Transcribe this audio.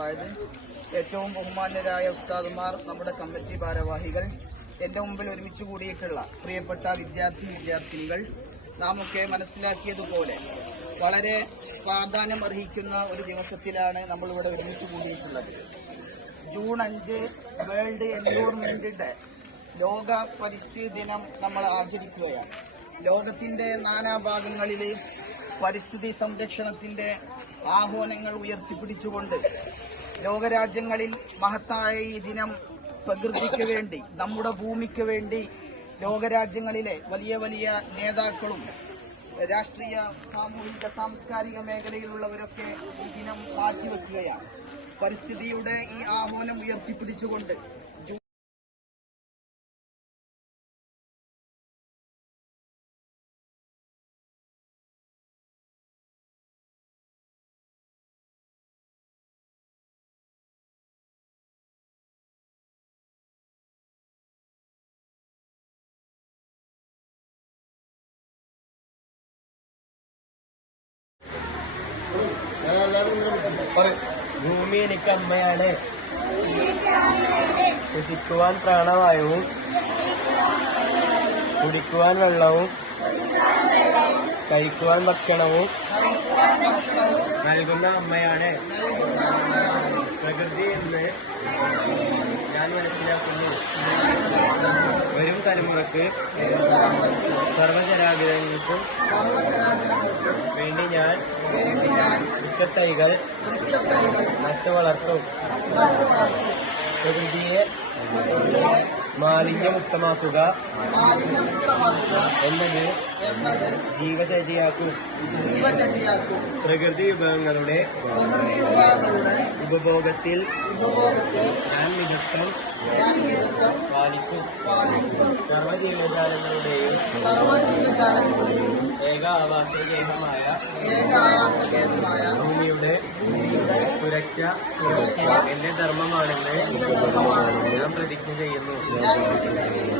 അമ്മാബാദ് ഏറ്റവും ബഹുമാന്യരായ ഉസ്താദുമാർ നമ്മുടെ കമ്മിറ്റി ഭാരവാഹികൾ എന്റെ മുമ്പിൽ ഒരുമിച്ച് കൂടിയിട്ടുള്ള പ്രിയപ്പെട്ട വിദ്യാർത്ഥി വിദ്യാർത്ഥിനികൾ നാമൊക്കെ മനസ്സിലാക്കിയതുപോലെ വളരെ പ്രാധാന്യം അർഹിക്കുന്ന ഒരു ദിവസത്തിലാണ് നമ്മളിവിടെ ഒരുമിച്ച് കൂടിയിട്ടുള്ളത്. ജൂൺ അഞ്ച് വേൾഡ് എൻവയോൺമെന്റ് ഡേ ലോക പരിസ്ഥിതി ദിനം നമ്മൾ ആചരിക്കുകയാണ്. ലോകത്തിന്റെ നാനാഭാഗങ്ങളിൽ പരിസ്ഥിതി സംരക്ഷണത്തിന്റെ ആഹ്വാനങ്ങൾ ഉയർത്തിപ്പിടിച്ചുകൊണ്ട് ലോകരാജ്യങ്ങളിൽ മഹത്തായ ഈ ദിനം പ്രകൃതിക്ക് വേണ്ടി നമ്മുടെ ഭൂമിക്ക് വേണ്ടി ലോകരാജ്യങ്ങളിലെ വലിയ വലിയ നേതാക്കളും രാഷ്ട്രീയ സാമൂഹിക സാംസ്കാരിക മേഖലയിലുള്ളവരൊക്കെ ഈ ദിനം മാറ്റിവെക്കുകയാണ്. പരിസ്ഥിതിയുടെ ഈ ആഹ്വാനം ഉയർത്തിപ്പിടിച്ചുകൊണ്ട് ഭൂമി എനിക്ക് അമ്മയാണ്. ശ്വസിക്കുവാൻ പ്രാണവായവും കുടിക്കുവാൻ വെള്ളവും കഴിക്കുവാൻ ഭക്ഷണവും നൽകുന്ന അമ്മയാണ്. പ്രകൃതി എന്ന് ഞാൻ മനസ്സിലാക്കുന്നു. വരും തലമുറയ്ക്ക് സർവചരാചരങ്ങൾക്കും വേണ്ടി ഞാൻ വൃക്ഷത്തൈകൾ നട്ടുവളർത്തും. പ്രകൃതിയെ മാലിന്യമുക്തമാക്കുക എന്നത് ജീവചര്യയാക്കും. ജീവചര്യയാക്കും. പ്രകൃതി വിഭവങ്ങളുടെ ഉപഭോഗത്തിൽ മിതത്വം പാലിക്കും. സർവജീവജാലങ്ങളുടെയും ഏക ആവാസ കേന്ദ്രമായ ഭൂമിയുടെ സുരക്ഷ എന്റെ ധർമ്മമാണെന്ന് ഞാൻ പ്രതിജ്ഞ ചെയ്യുന്നു. ഞാൻ പ്രതിജ്ഞ ചെയ്യുന്നു